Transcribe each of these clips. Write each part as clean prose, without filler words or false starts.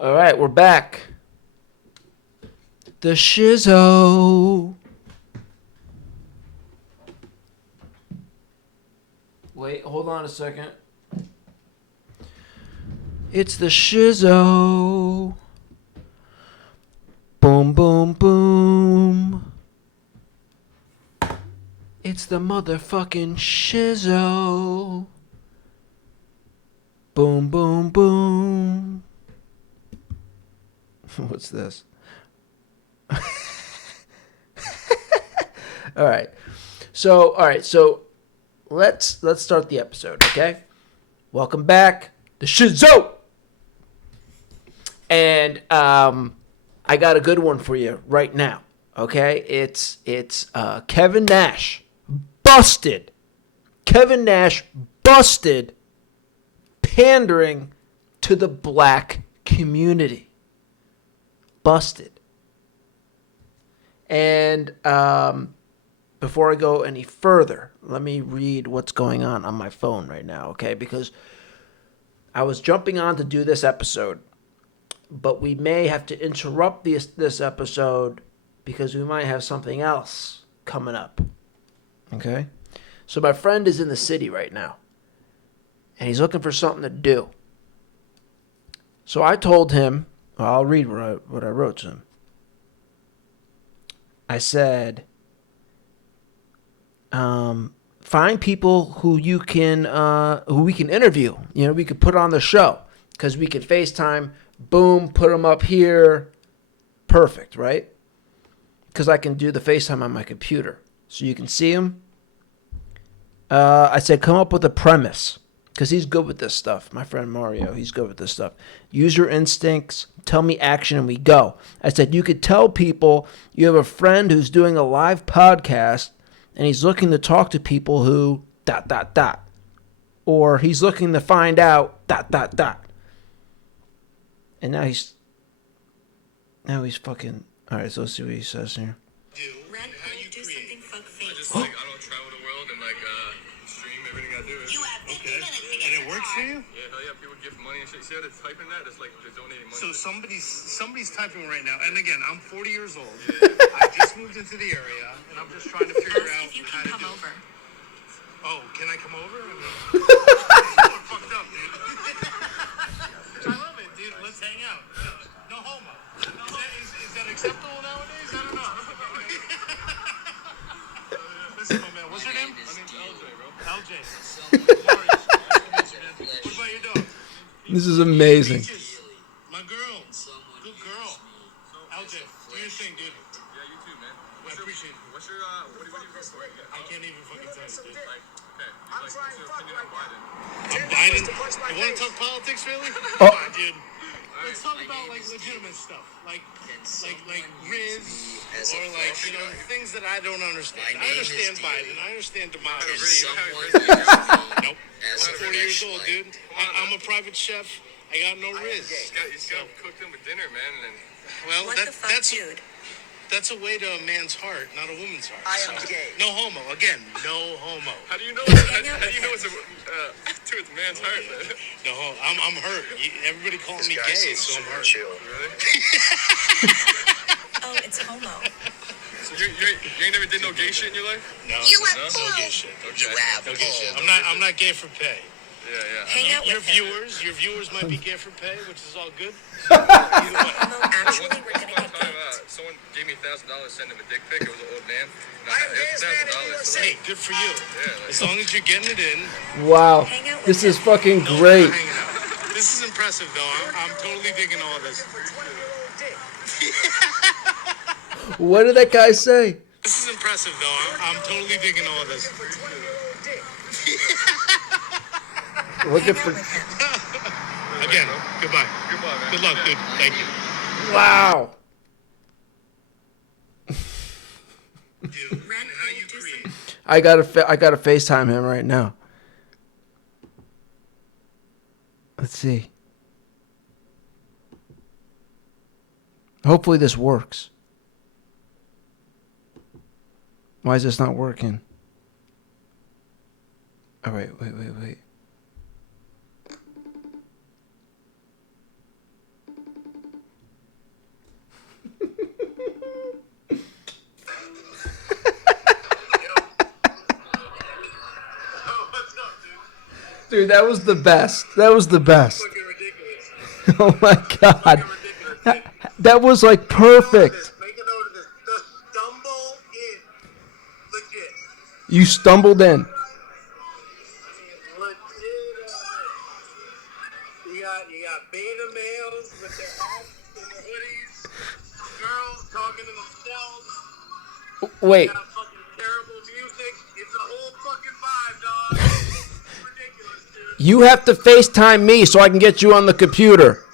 All right, we're back. The Shizow. Wait, hold on a second. It's the Shizow. Boom, boom, boom. It's the motherfucking Shizow. Boom, boom, boom. What's this? All right. So let's start the episode, okay? Welcome back, the Shizow. And I got a good one for you right now, okay? It's Kevin Nash busted. Kevin Nash busted pandering to the black community. Busted. And before I go any further, let me read what's going on my phone right now, okay? Because I was jumping on to do this episode, but we may have to interrupt this episode because we might have something else coming up, okay? So my friend is in the city right now, and he's looking for something to do. So I told him, well, I'll read what I wrote to him. I said, find people who we can interview. You know, we could put on the show because we could FaceTime. Boom, put them up here. Perfect, right? Because I can do the FaceTime on my computer, so you can see them. I said, come up with a premise because he's good with this stuff. My friend Mario, he's good with this stuff. Use your instincts. Tell me action, and we go. I said, you could tell people you have a friend who's doing a live podcast, and he's looking to talk to people who ... Or he's looking to find out ... And now he's fucking... All right, so let's see what he says here. Red, how you do something fuck face. I just I don't travel the world and stream everything I do. You have 50 minutes to get And it works for you? Yeah, hell yeah, people give money and shit. See how they're typing that? That's like they're donating money. So somebody's typing right now, and again, I'm 40 years old. I just moved into the area, and I'm just trying to figure out Ask if you how can to come do over. it. Oh, can I come over? I mean, you're fucked up, dude. I love it, dude. Let's hang out. No homo. Is that acceptable nowadays? I don't know. Listen, my man, what's your name? My name's LJ, bro. LJ. Maurice. Nice to meet you, man. What about your dog? This is amazing. Peaches. My girl. Good girl. LJ, do your thing, dude. Yeah, you too, man. I appreciate it. What's your what do you go for? I can't even fucking tell you, dude. Like, okay, what's your opinion on Biden? I'm Biden. You want to talk politics, really? Oh. Come on, dude. Let's talk about like legitimate stuff, like Riz, or like things that I don't understand. I understand Biden. I understand democracy. Nope. I'm 40 years old, dude. I'm a private chef. I got no Riz. You gotta cook them with dinner, man, and then Well, What the fuck, dude? that's a way to a man's heart, not a woman's heart. I am gay. No homo. Again, no homo. how do you know it's to its man's heart, man? No homo. I'm hurt. Everybody calling me This guy gay, seems so I'm super hurt. chill. Really? Oh, it's homo. So you ain't never did no gay shit in your life? No, You no, have no pull. gay shit. Okay. No gay shit. I'm not gay for pay. Yeah. Hang out Your with him. viewers might be gay for pay, which is all good. Homo, actually, we're gonna One get time, kicked. someone gave me $1,000 to send him a dick pic. It was an old man. And I am gayest man in New York $1,000. City. Hey, good for you. Yeah, like, As long as you're getting it in. Wow. Hang out with This is him. fucking No, great. we're not hanging out. This is impressive, though. I'm totally digging all of this. For 20-year-old dick. What did that guy say? This is impressive, though. I'm totally digging all of this. For 20-year-old dick. Looking Hang for... out with him. Again, goodbye. goodbye, man. Good luck, dude. Thank you. Wow. Red, how you do something. I gotta FaceTime him right now. Let's see. Hopefully this works. Why is this not working? Oh, wait. Dude, that was the best. That was the best. Fucking ridiculous. Oh my god. Fucking ridiculous. That was like perfect. Make a note of this. The stumble in. Legit. You stumbled in. I mean, legit. You got beta males with their hats and their hoodies. Girls talking to themselves. Wait. Got fucking terrible music. It's a whole fucking vibe, dog. It's ridiculous, dude. You have to FaceTime me so I can get you on the computer.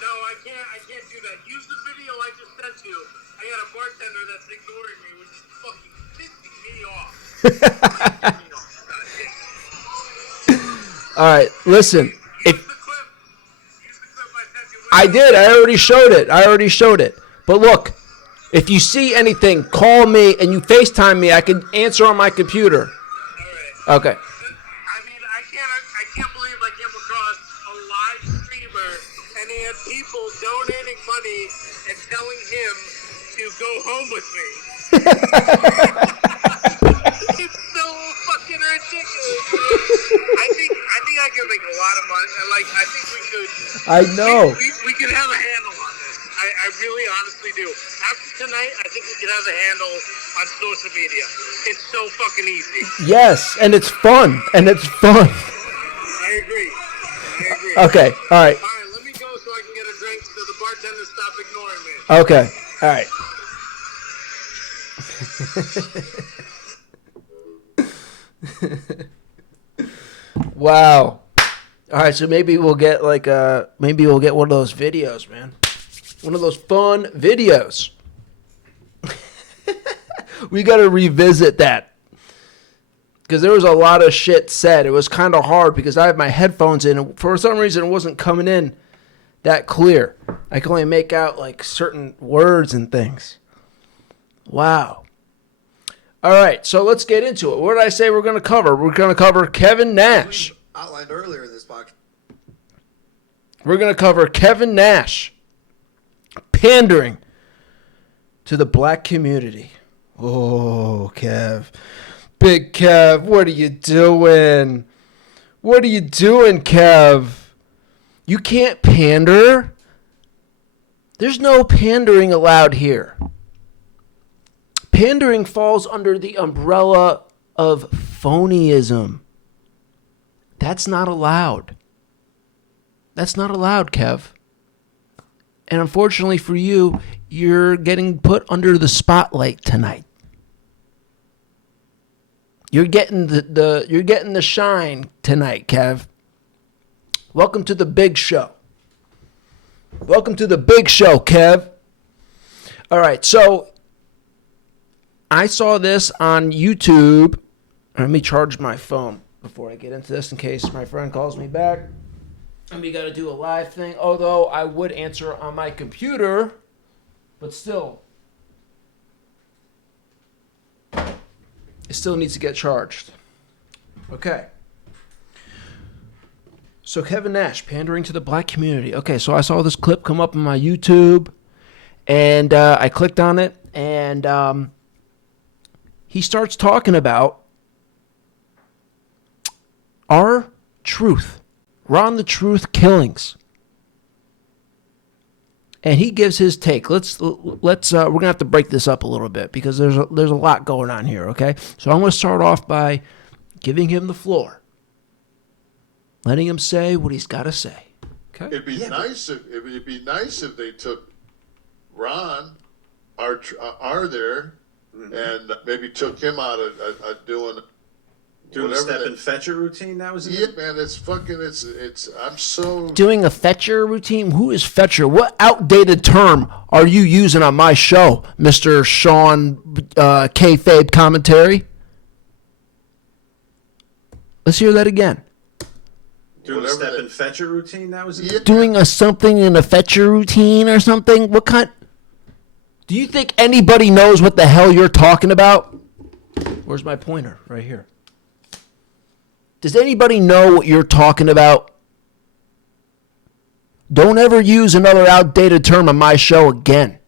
No, I can't do that. Use the video I just sent you. I got a bartender that's ignoring me, which is fucking pissing me off. Pissing me off. God damn. All right, listen. Use If the clip. Use the clip I sent you. I did, I already showed it. But look, if you see anything, call me and you FaceTime me. I can answer on my computer. All right. Okay. I mean, I can't believe I came across a live streamer and he had people donating money and telling him to go home with me. It's so fucking ridiculous, dude. I think I can make a lot of money. Like, I think we could. I know. We could have a handle on this. I really honestly do. After tonight, I think we could have a handle on social media. It's so fucking easy. Yes, and it's fun. I agree. Okay, all right. All right, let me go so I can get a drink so the bartender stop ignoring me. Okay, all right. Wow. All right, so maybe we'll get one of those videos, man. One of those fun videos. We got to revisit that. Because there was a lot of shit said. It was kind of hard because I had my headphones in. And for some reason, it wasn't coming in that clear. I could only make out like certain words and things. Wow. All right, so let's get into it. What did I say we're going to cover? We're going to cover Kevin Nash. Outlined earlier in this podcast. We're going to cover Kevin Nash pandering to the black community. Oh, Kev. Big Kev, what are you doing? What are you doing, Kev? You can't pander. There's no pandering allowed here. Pandering falls under the umbrella of phonyism. That's not allowed. That's not allowed, Kev. And unfortunately for you, you're getting put under the spotlight tonight. You're getting the shine tonight, Kev. Welcome to the big show. Welcome to the big show, Kev. All right, so I saw this on YouTube. Let me charge my phone before I get into this in case my friend calls me back. And we got to do a live thing. Although I would answer on my computer, but still, it still needs to get charged. Okay. So Kevin Nash, pandering to the black community. Okay, so I saw this clip come up on my YouTube, and I clicked on it, and he starts talking about our truth. Ron the Truth killings. And he gives his take. Let's we're gonna have to break this up a little bit because there's a lot going on here, okay? So I'm gonna start off by giving him the floor. Letting him say what he's gotta say. Okay? It'd be nice if they took Ron, our there, and maybe took him out of doing Doing a step and fetcher routine, that was it? Yeah, man, it's I'm so... Doing a fetcher routine? Who is fetcher? What outdated term are you using on my show, Mr. Sean Kayfabe Commentary? Let's hear that again. Doing a step and fetcher routine, that was it? Yeah, Doing a something in a fetcher routine or something? What kind? Do you think anybody knows what the hell you're talking about? Where's my pointer? Right here. Does anybody know what you're talking about? Don't ever use another outdated term on my show again.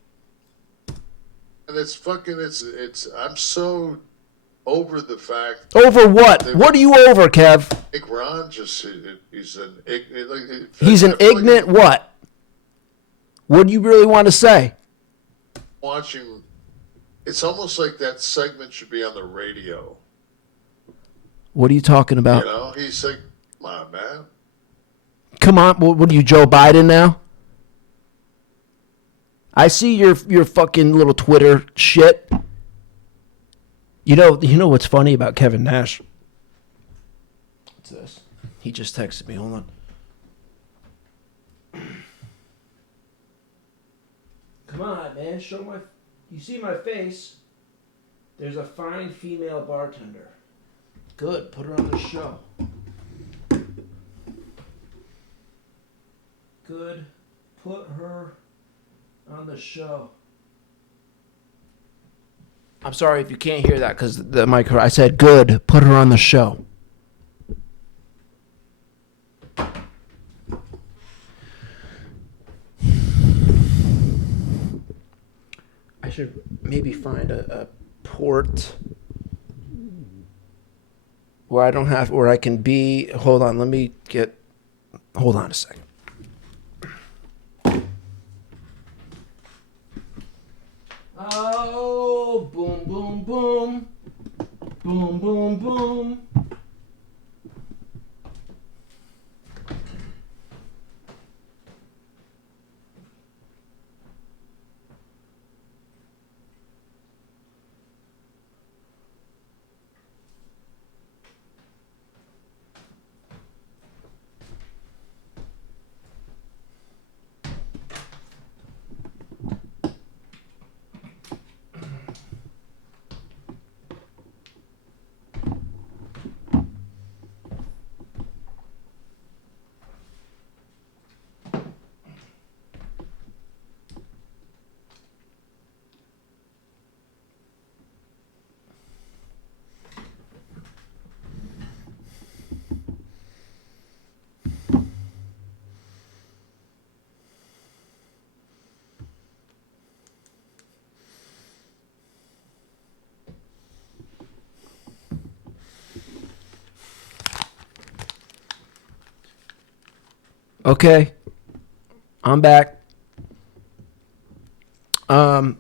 and I'm so over the fact. Over what? What are you over, Kev? Nick Ron just he's an ignorant. He's an ignorant what? What do you really want to say? Watching, it's almost like that segment should be on the radio. What are you talking about? You know, he's like, come on, man. Come on, what are you, Joe Biden now? I see your fucking little Twitter shit. You know what's funny about Kevin Nash? What's this? He just texted me. Hold on. Come on, man. Show my. You see my face? There's a fine female bartender. Good. Put her on the show. Good. Put her on the show. I'm sorry if you can't hear that because the microphone. I said good. Put her on the show. I should maybe find a port where I don't have, where I can be. Hold on, hold on a second. Oh, boom, boom, boom. Boom, boom, boom. Okay, I'm back. You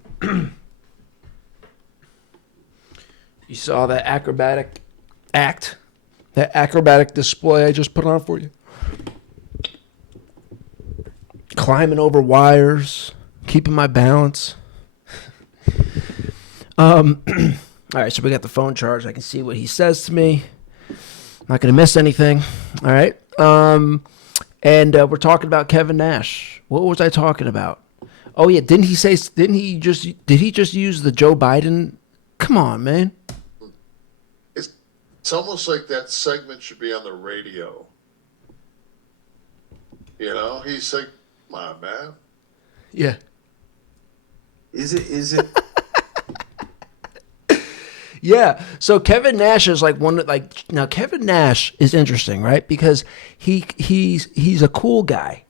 saw that acrobatic display I just put on for you. Climbing over wires, keeping my balance. All right, so we got the phone charged. I can see what he says to me. Not going to miss anything. All right. And we're talking about Kevin Nash. What was I talking about? Oh yeah, did he just use the Joe Biden? Come on, man. It's almost like that segment should be on the radio. You know, he's like, come on, man. Yeah. Is it? Yeah. So Kevin Nash is now Kevin Nash is interesting, right? Because he's a cool guy.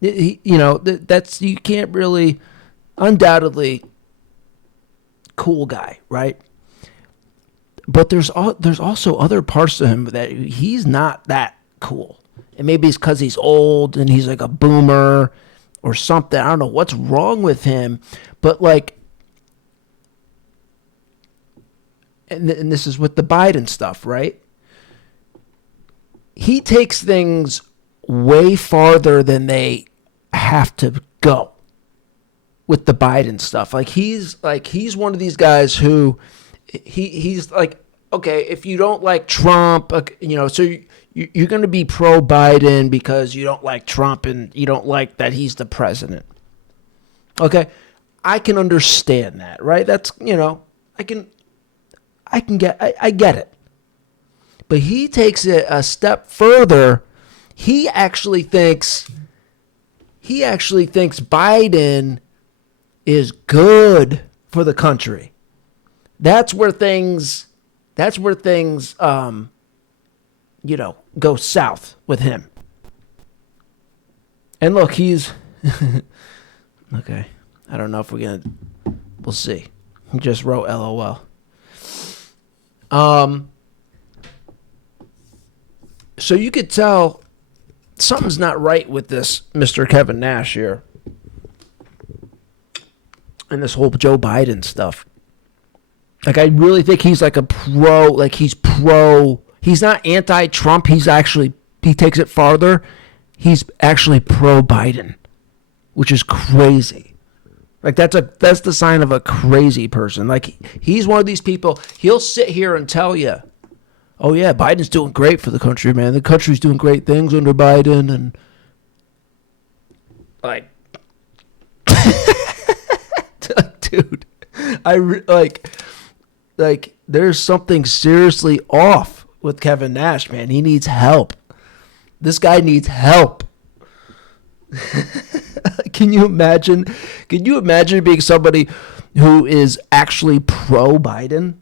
That's, you can't really, undoubtedly cool guy, right? But there's also other parts of him that he's not that cool. And maybe it's because he's old and he's like a boomer or something. I don't know what's wrong with him, but like, and this is with the Biden stuff, right? He takes things way farther than they have to go with the Biden stuff. Like he's one of these guys who he's like, okay, if you don't like Trump, so you're going to be pro Biden because you don't like Trump and you don't like that he's the president. Okay, I can understand that, right? That's, I get it. But he takes it a step further. He actually thinks Biden is good for the country. That's where things go south with him. And look, he's okay. I don't know if we'll see. He just wrote LOL. So you could tell something's not right with this Mr. Kevin Nash here. And this whole Joe Biden stuff. Like, I really think he's like a pro, like he's not anti-Trump. He takes it farther. He's actually pro-Biden, which is crazy. Like, that's the sign of a crazy person. Like, he's one of these people, he'll sit here and tell you, oh yeah, Biden's doing great for the country, man. The country's doing great things under Biden, and like, dude, like there's something seriously off with Kevin Nash, man. He needs help. This guy needs help. Can you imagine being somebody who is actually pro Biden?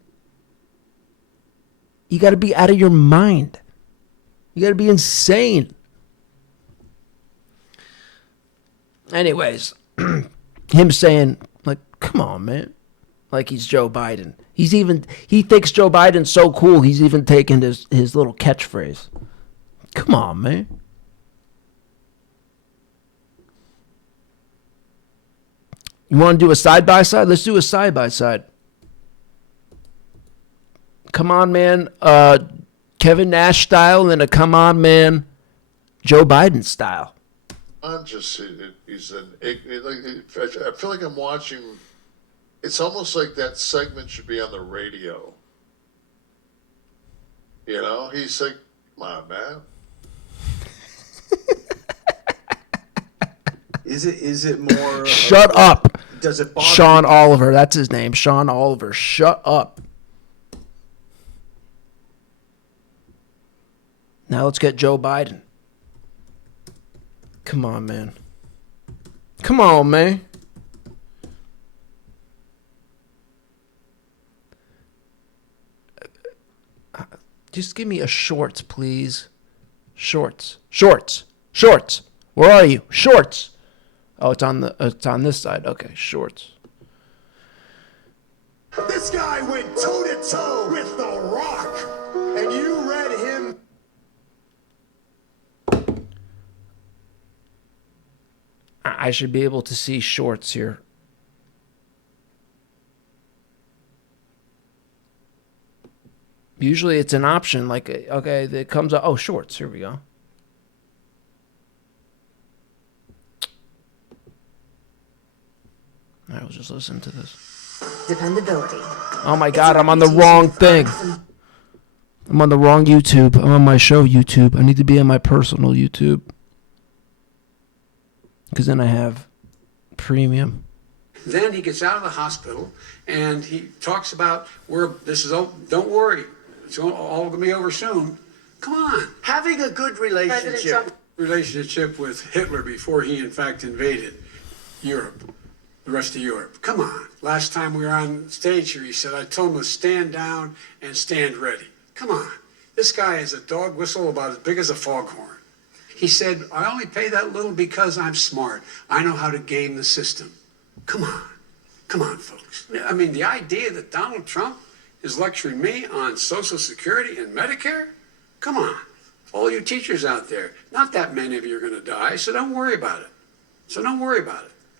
You got to be out of your mind. You got to be insane. Anyways, him saying, like, come on, man. Like he's Joe Biden. He thinks Joe Biden's so cool, he's even taken his little catchphrase. Come on, man. You want to do a side-by-side? Let's do a side-by-side. Come on, man. Kevin Nash style, and then a come on, man, Joe Biden style. I feel like I'm watching. It's almost like that segment should be on the radio. You know, he's like, come on, man. Is it more? Shut up. Does it bother Sean you? Oliver, that's his name. Sean Oliver. Shut up. Now let's get Joe Biden. Come on, man. Come on, man. Just give me a shorts, please. Shorts. Where are you? Shorts. Oh, it's on this side. Okay, shorts. This guy went toe to toe with The Rock, and you read him. I should be able to see shorts here. Usually it's an option, like, okay, it comes up. Oh, shorts. Here we go. I was just listening to this. Dependability. Oh my God, I'm on the wrong thing. I'm on the wrong YouTube. I'm on my show YouTube. I need to be on my personal YouTube. Because then I have premium. Then he gets out of the hospital and he talks about don't worry, it's all gonna be over soon. Come on. Having a good relationship With Hitler before he in fact invaded Europe, the rest of Europe. Come on. Last time we were on stage here, he said, I told him to stand down and stand ready. Come on. This guy is a dog whistle about as big as a foghorn. He said, I only pay that little because I'm smart. I know how to game the system. Come on. Come on, folks. I mean, the idea that Donald Trump is lecturing me on Social Security and Medicare? Come on. All you teachers out there, not that many of you are going to die, so don't worry about it.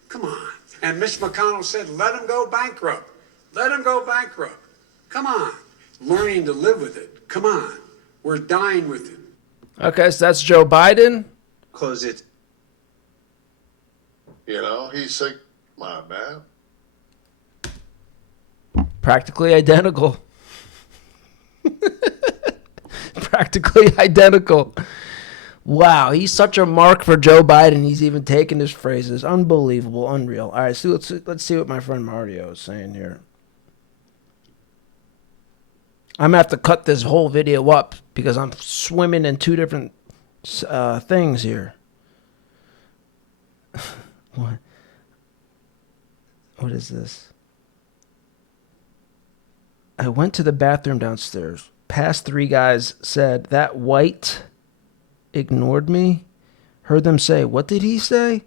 Come on. And Mitch McConnell said, let him go bankrupt. Come on. Learning to live with it. Come on. We're dying with it. Okay, so that's Joe Biden. Close it. You know, he's like, come on, man. Practically identical. Practically identical. Wow, he's such a mark for Joe Biden. He's even taking his phrases. Unbelievable, unreal. All right, so let's see what my friend Mario is saying here. I'm gonna have to cut this whole video up because I'm swimming in two different things here. What is this? I went to the bathroom downstairs. Past three guys said that white ignored me. Heard them say, what did he say?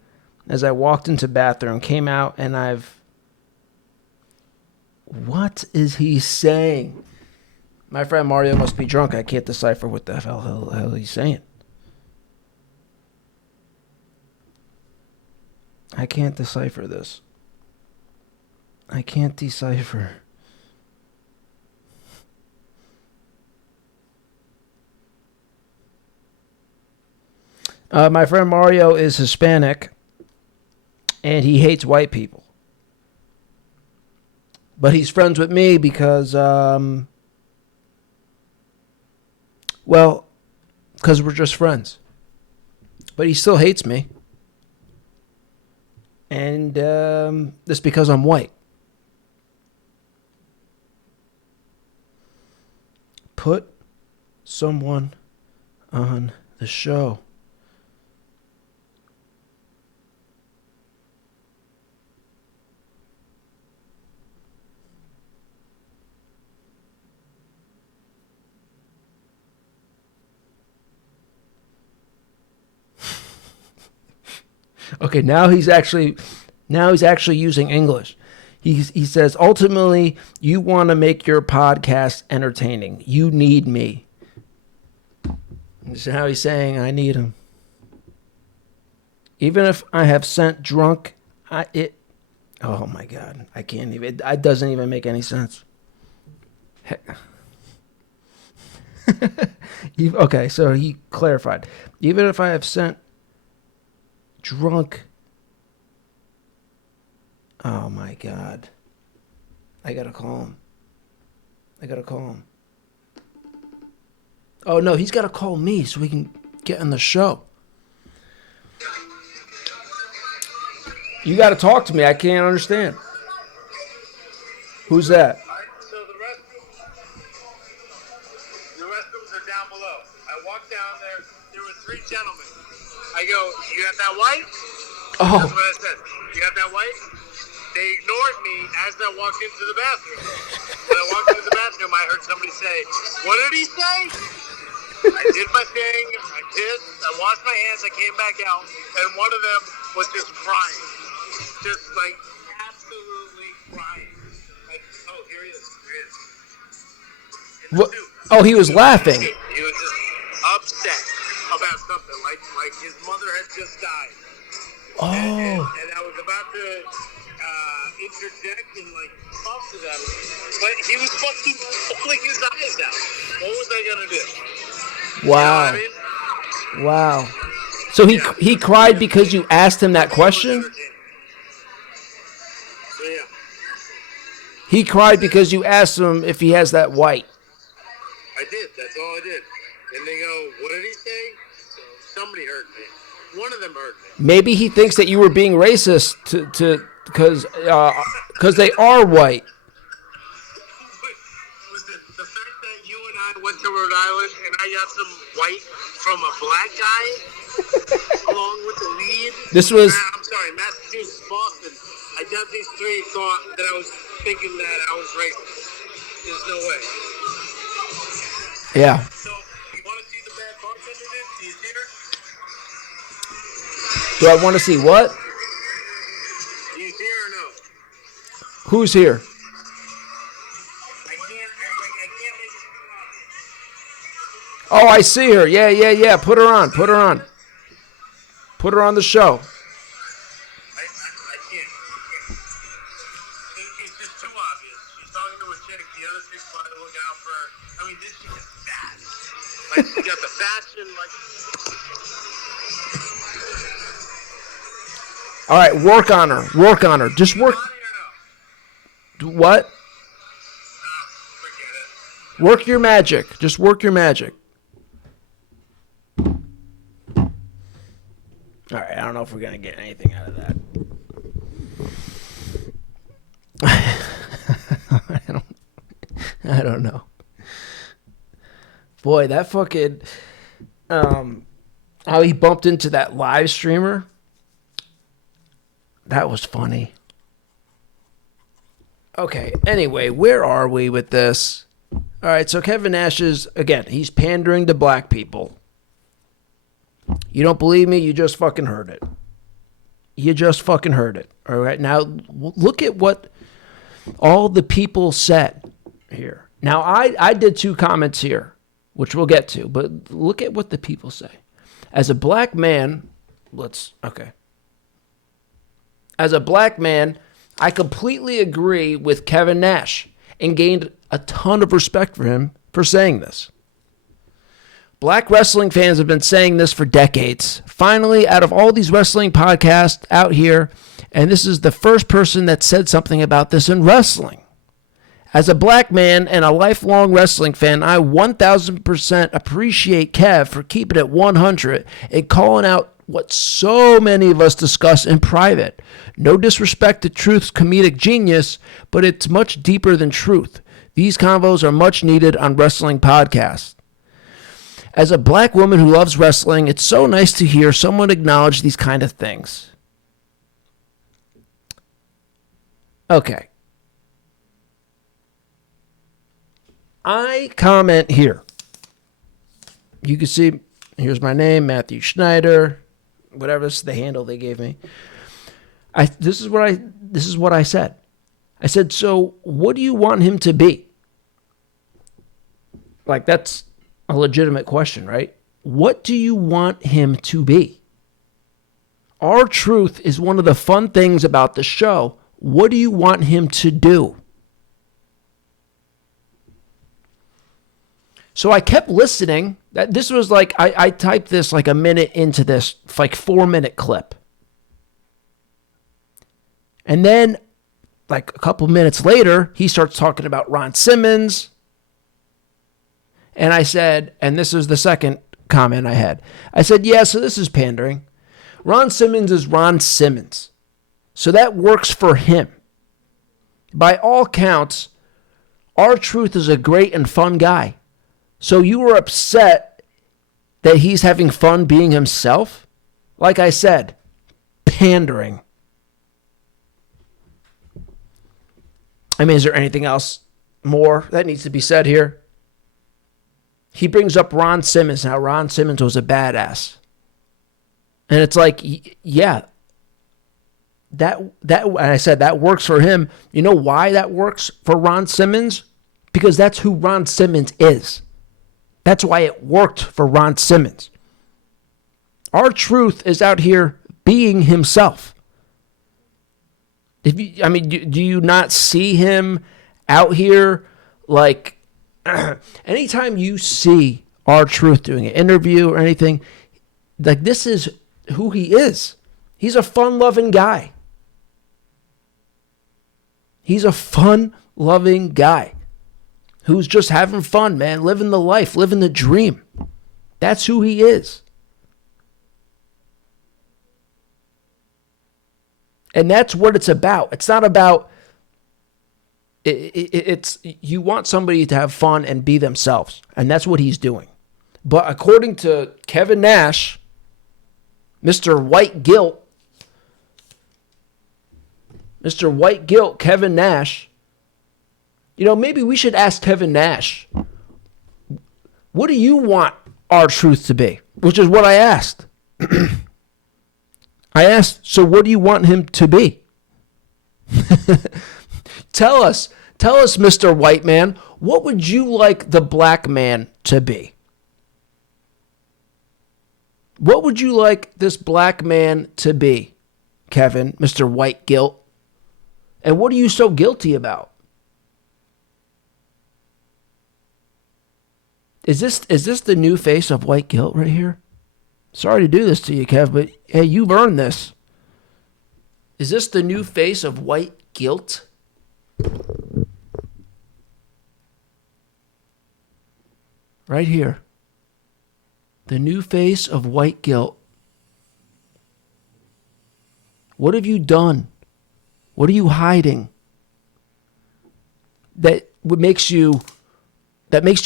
As I walked into the bathroom, came out, and what is he saying? My friend Mario must be drunk. I can't decipher what the hell he's saying. I can't decipher this. I can't decipher. My friend Mario is Hispanic, and he hates white people. But he's friends with me because, because we're just friends. But he still hates me. And that's because I'm white. Put someone on the show. Okay, now he's actually using English. He says, ultimately, you want to make your podcast entertaining. You need me. This is how he's saying, I need him. Even if I have sent drunk, oh my God, I can't even, it doesn't even make any sense. Okay, so he clarified. Even if I have sent drunk. Oh my God. I gotta call him. Oh no, he's gotta call me so we can get on the show. You gotta talk to me. I can't understand. Who's that? So the restrooms are down below. I walked down there. There were 3 gentlemen. I go, you got that white? Oh. That's what I said. You got that white? They ignored me as I walked into the bathroom. When I walked into the bathroom, I heard somebody say, what did he say? I did my thing. I pissed. I washed my hands. I came back out. And one of them was just crying. Just like absolutely crying. Like, oh, here he is. What? Oh, he was laughing. He was just upset about something, like his mother had just died. Oh. And I was about to interject and like talk to them, but he was fucking pulling his eyes out. What was I gonna do? Wow. You know what I mean? Wow. So he cried because you asked him that question? Yeah. He cried because you asked him if he has that white. I did. That's all I did. And they go, what did he say? So somebody hurt me. One of them hurt me. Maybe he thinks that you were being racist because they are white. Listen, the fact that you and I went to Rhode Island and I got some white from a black guy along with the lead. This was... I'm sorry, Massachusetts, Boston. I doubt these 3 thought that I was thinking that I was racist. There's no way. Yeah. So, you want to see the bad bartender then? Do you see her? Do I want to see what? Do you see her or no? Who's here? I can't make it. Oh, I see her. Yeah. Put her on. Put her on the show. I can't. It's just too obvious. She's talking to a chick. The other chick's trying to look out for her. I mean, this chick is bad. Like, she got the fashion, like... All right, work on her. Just work. What? Forget it. Work your magic. Just work your magic. All right, I don't know if we're going to get anything out of that. I don't know. Boy, that fucking how he bumped into that live streamer. That was funny. Okay, anyway, where are we with this? All right, so Kevin Nash is, again, he's pandering to black people. You don't believe me? You just fucking heard it. All right, now look at what all the people said here. Now, I did 2 comments here, which we'll get to, but look at what the people say. As a black man, As a black man, I completely agree with Kevin Nash and gained a ton of respect for him for saying this. Black wrestling fans have been saying this for decades. Finally, out of all these wrestling podcasts out here, and this is the first person that said something about this in wrestling. As a black man and a lifelong wrestling fan, I 1,000% appreciate Kev for keeping it 100 and calling out what so many of us discuss in private. No disrespect to Truth's comedic genius, but it's much deeper than Truth. These convos are much needed on wrestling podcasts. As a black woman who loves wrestling, it's so nice to hear someone acknowledge these kind of things. Okay. I comment here. You can see, here's my name, Matthew Schneider, whatever this is the handle they gave me. This is what I said. I said, so what do you want him to be? Like, that's a legitimate question, right? What do you want him to be? R-Truth is one of the fun things about the show. What do you want him to do? So I kept listening. This was like, I typed this like a minute into this, like 4-minute clip. And then, like a couple minutes later, he starts talking about Ron Simmons. And I said, and this is the second comment I had. I said, yeah, so this is pandering. Ron Simmons is Ron Simmons. So that works for him. By all counts, R-Truth is a great and fun guy. So you were upset that he's having fun being himself? Like I said, pandering. I mean, is there anything else more that needs to be said here? He brings up Ron Simmons. Now, Ron Simmons was a badass. And it's like, yeah, and I said that works for him. You know why that works for Ron Simmons? Because that's who Ron Simmons is. That's why it worked for Ron Simmons. R-Truth is out here being himself. Do you not see him out here? Like, anytime you see R-Truth doing an interview or anything, like, this is who he is. He's a fun-loving guy. He's a fun-loving guy who's just having fun, man, living the life, living the dream. That's who he is. And that's what it's about. It's not about, it's you want somebody to have fun and be themselves. And that's what he's doing. But according to Kevin Nash, Mr. White Guilt, Kevin Nash, maybe we should ask Kevin Nash, what do you want R-Truth to be? Which is what I asked. I asked, so what do you want him to be? Tell us, Mr. White Man, what would you like the black man to be? What would you like this black man to be, Kevin, Mr. White Guilt? And what are you so guilty about? Is this the new face of white guilt right here? Sorry to do this to you, Kev, but hey, you've earned this. Is this the new face of white guilt? Right here. The new face of white guilt. What have you done? What are you hiding? That makes you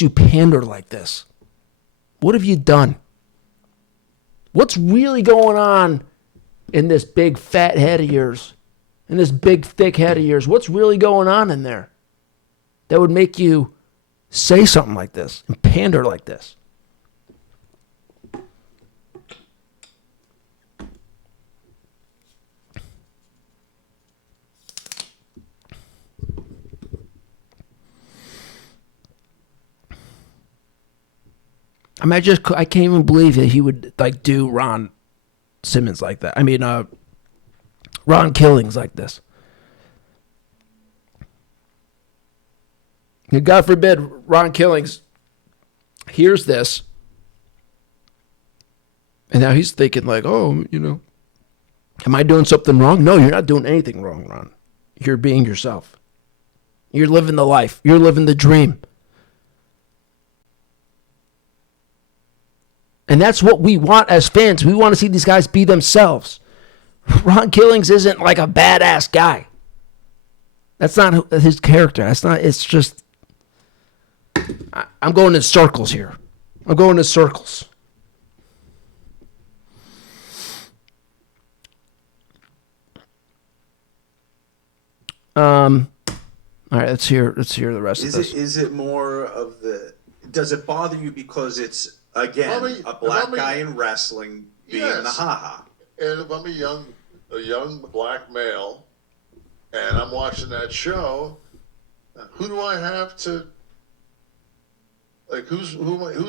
pander like this? What have you done? What's really going on in this big fat head of yours? In this big thick head of yours? What's really going on in there that would make you say something like this and pander like this? I mean, I can't even believe that he would like do Ron Simmons like that. I mean, Ron Killings like this. And God forbid Ron Killings hears this, and now he's thinking like, oh, am I doing something wrong? No, you're not doing anything wrong, Ron. You're being yourself. You're living the life. You're living the dream. And that's what we want as fans. We want to see these guys be themselves. Ron Killings isn't like a badass guy. That's not his character. It's just, I'm going in circles here. I'm going in circles. All right, let's hear the rest of this. Is it more of the? Does it bother you because it's again a black guy in wrestling being the haha? And if I'm a young black male, and I'm watching that show, who do I have to? Like who's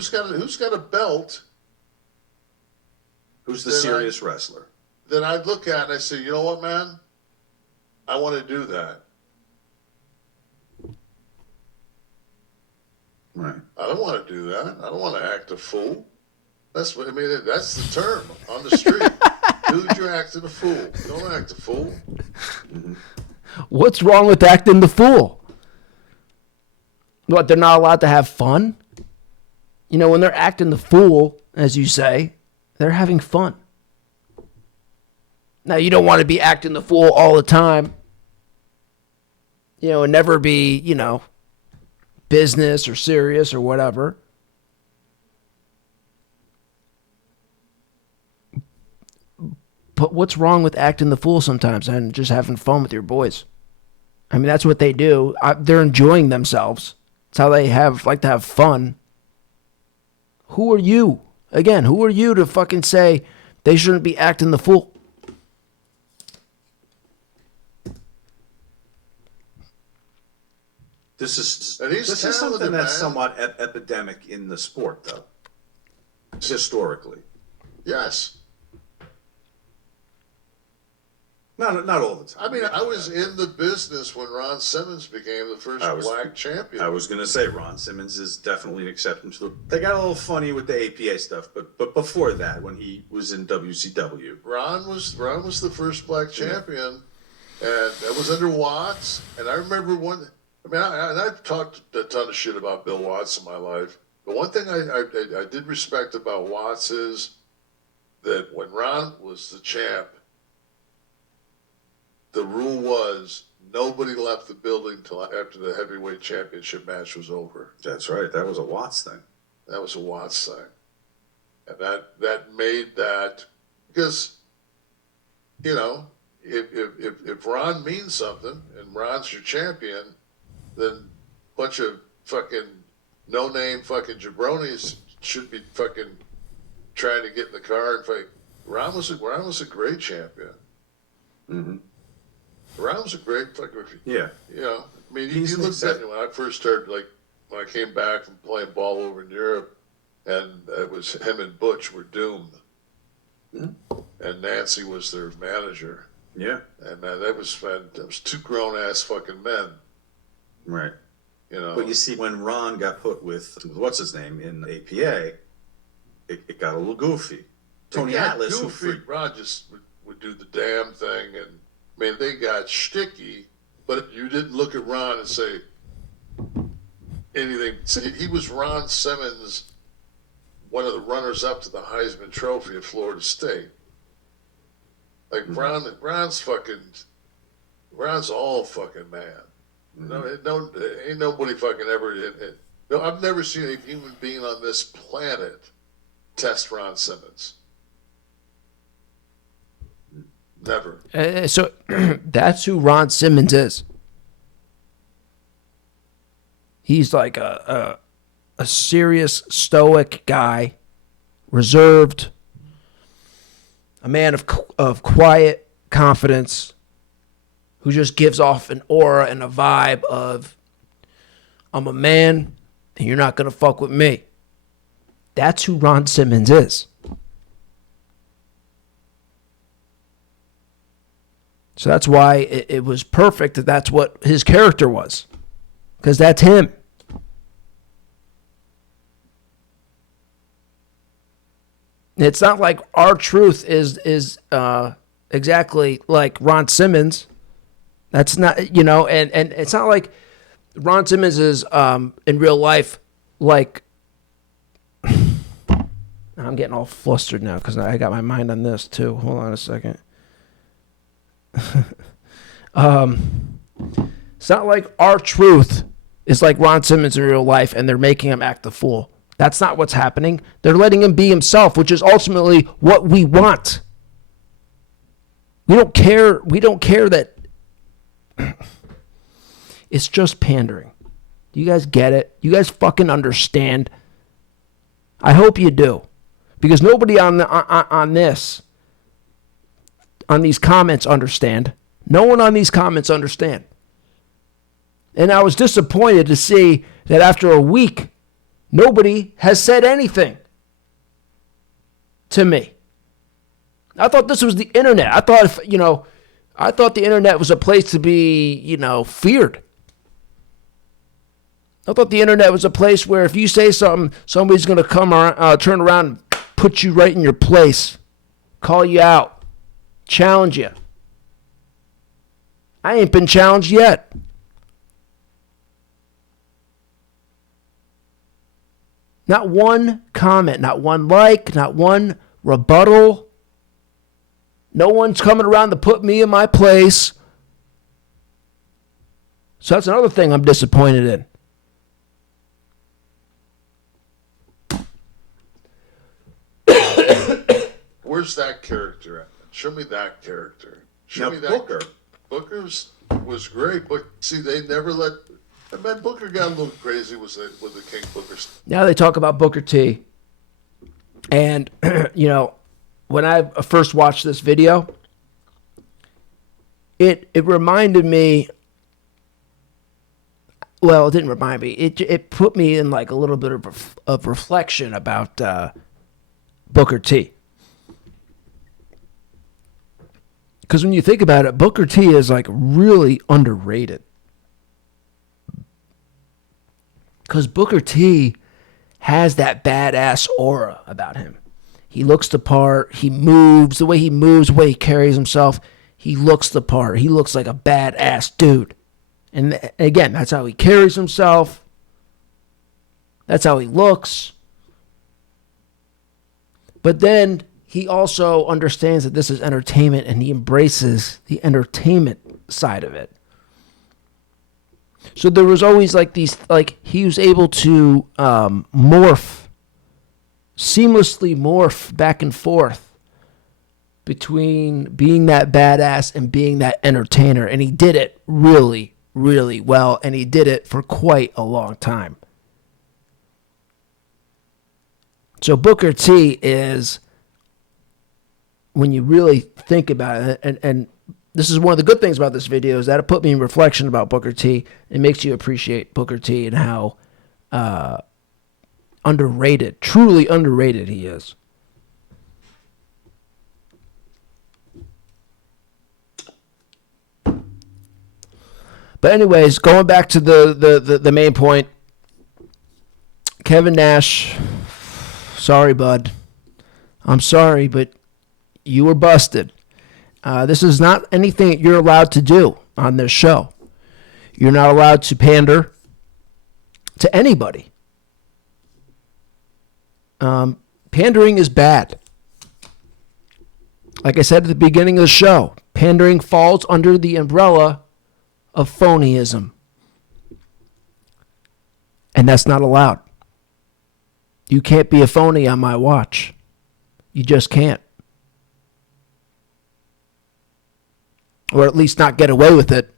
got a belt? Who's the serious wrestler? That I look at and I say, you know what, man? I want to do that. Right. I don't want to do that. I don't want to act a fool. That's what I mean. That's the term on the street. Dude, you're acting a fool. Don't act a fool. Mm-hmm. What's wrong with acting the fool? What, they're not allowed to have fun? When they're acting the fool, as you say, they're having fun. Now, you don't want to be acting the fool all the time. And never be, business or serious or whatever. But what's wrong with acting the fool sometimes and just having fun with your boys? I mean, that's what they do. They're enjoying themselves. It's how they like to have fun. Who are you? Again, who are you to fucking say they shouldn't be acting the fool? This is talented, something that's man. somewhat epidemic in the sport, though. Historically, Yes. not all the time. I mean, I was in the business when Ron Simmons became the first black champion. I was going to say Ron Simmons is definitely an exception to the. They got a little funny with the APA stuff, but before that, when he was in WCW, Ron was the first black champion, and that was under Watts. And I remember one. I mean, I've talked a ton of shit about Bill Watts in my life, but one thing I did respect about Watts is that when Ron was the champ, the rule was nobody left the building till after the heavyweight championship match was over. That's right. That was a Watts thing. That was a Watts thing. And that made that, because, if Ron means something and Ron's your champion, then a bunch of fucking no-name fucking jabronis should be fucking trying to get in the car and fight. Ron was a great champion. Mm-hmm. Ron was a great fucking. Yeah. I mean, you looked at me when I first started, like when I came back from playing ball over in Europe, and it was him and Butch were doomed, and Nancy was their manager. Yeah. And that was two grown ass fucking men. Right. But you see, when Ron got put with what's his name in APA, it got a little goofy. Tony Atlas, goofy. Ron just would do the damn thing, and I mean they got shticky, but you didn't look at Ron and say anything. He was Ron Simmons, one of the runners-up to the Heisman Trophy at Florida State. Like Ron's all fucking man. No, ain't nobody fucking ever. No, I've never seen a human being on this planet test Ron Simmons. Never. So that's who Ron Simmons is. He's like a serious, stoic guy, reserved, a man of quiet confidence, who just gives off an aura and a vibe of, I'm a man, and you're not going to fuck with me. That's who Ron Simmons is. So that's why it was perfect that that's what his character was. Because that's him. It's not like R-Truth is exactly like Ron Simmons. That's not, you know, and it's not like Ron Simmons is in real life like. I'm getting all flustered now because I got my mind on this too. Hold on a second. It's not like R-Truth is like Ron Simmons in real life and they're making him act the fool. That's not what's happening. They're letting him be himself, which is ultimately what we want. We don't care. We don't care that it's just pandering. Do you guys get it? You guys fucking understand? I hope you do. Because nobody on these comments understand. No one on these comments understand. And I was disappointed to see that after a week, nobody has said anything to me. I thought this was the internet. I thought, I thought the internet was a place to be, feared. I thought the internet was a place where if you say something, somebody's going to come around, turn around and put you right in your place, call you out, challenge you. I ain't been challenged yet. Not one comment, not one like, not one rebuttal. No one's coming around to put me in my place. So that's another thing I'm disappointed in. Where's that character at? Show me that character. Show me that. Booker. Booker's was great, but see, they never let. And then Booker got a little crazy with the King Booker. Now they talk about Booker T. And, when I first watched this video, it reminded me, well, it didn't remind me. It put me in like a little bit of reflection about Booker T. Because when you think about it, Booker T is like really underrated. Because Booker T has that badass aura about him. He looks the part. He moves. The way he moves, the way he carries himself, he looks the part. He looks like a badass dude. And again, that's how he carries himself. That's how he looks. But then he also understands that this is entertainment and he embraces the entertainment side of it. So there was always like these, like he was able to seamlessly morph back and forth between being that badass and being that entertainer. And he did it really, really well. And he did it for quite a long time. So Booker T is, when you really think about it, and this is one of the good things about this video, is that it put me in reflection about Booker T. It makes you appreciate Booker T and how underrated, truly underrated he is. But anyways, going back to the main point, Kevin Nash, sorry, bud. I'm sorry, but you were busted. This is not anything that you're allowed to do on this show. You're not allowed to pander to anybody. Pandering is bad. Like I said at the beginning of the show, pandering falls under the umbrella of phonyism. And that's not allowed. You can't be a phony on my watch. You just can't. Or at least not get away with it.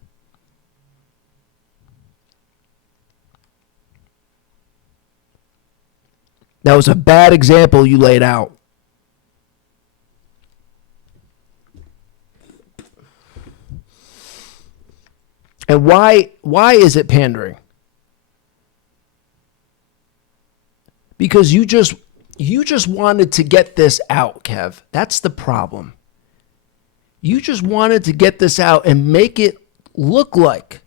That was a bad example you laid out. And why is it pandering? Because you just You just wanted to get this out, Kev. That's the problem. You just wanted to get this out and make it look like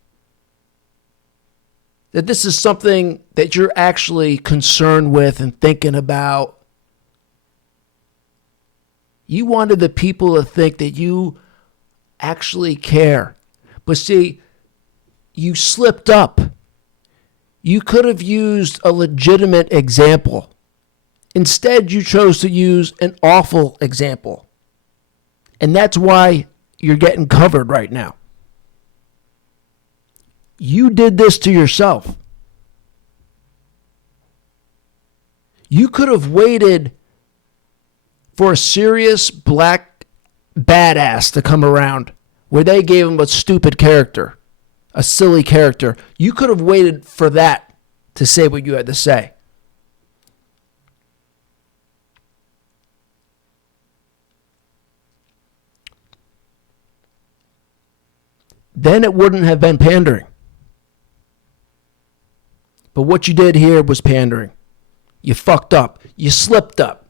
that this is something that you're actually concerned with and thinking about. You wanted the people to think that you actually care. But see, you slipped up. You could have used a legitimate example. Instead, you chose to use an awful example. And that's why you're getting covered right now. You did this to yourself. You could have waited for a serious black badass to come around where they gave him a stupid character, a silly character. You could have waited for that to say what you had to say. Then it wouldn't have been pandering. But what you did here was pandering. You fucked up. You slipped up.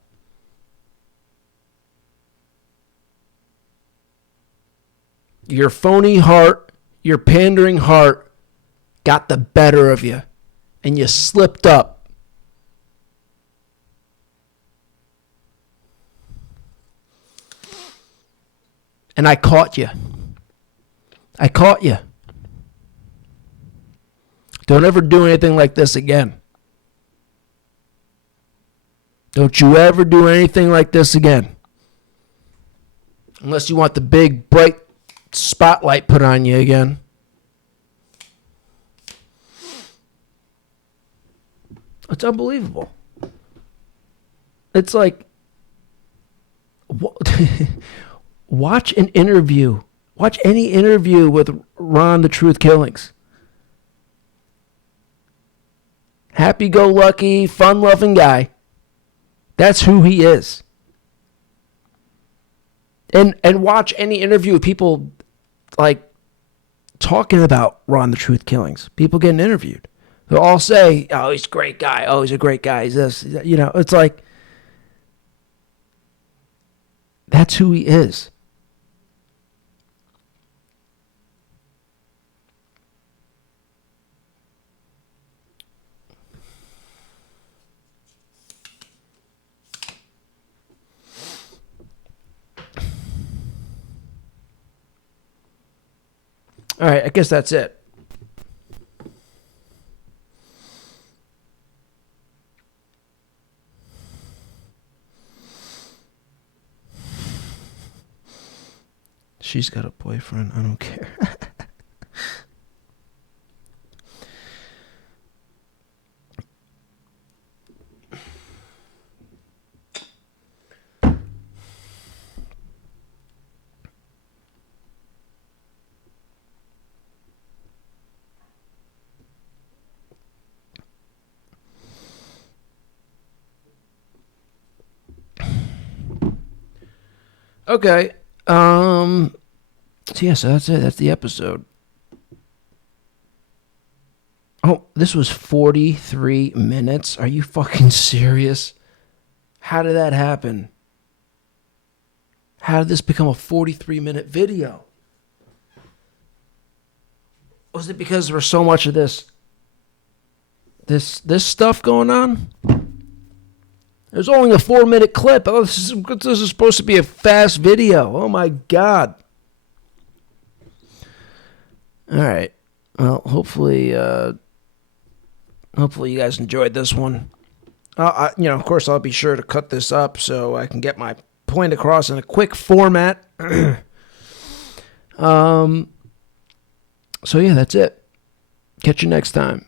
Your phony heart, your pandering heart got the better of you. And you slipped up. And I caught you. I caught you. Don't ever do anything like this again. Don't you ever do anything like this again. Unless you want the big, bright spotlight put on you again. It's unbelievable. It's like, watch an interview. Watch any interview with Ron the Truth Killings. Happy-go-lucky, fun-loving guy. That's who he is. And watch any interview with people like talking about Ron the Truth Killings. People getting interviewed. They'll all say, oh, he's a great guy. Oh, he's a great guy. He's this. You know, it's like, that's who he is. All right, I guess that's it. She's got a boyfriend. I don't care. Okay. So yeah, so that's it. That's the episode. Oh, this was 43 minutes. Are you fucking serious? How did that happen? How did this become a 43-minute video? Was it because there was so much of this stuff going on? There's only a 4-minute clip. Oh, this is supposed to be a fast video. Oh my God. All right. Well, hopefully you guys enjoyed this one. Of course, I'll be sure to cut this up so I can get my point across in a quick format. So yeah, that's it. Catch you next time.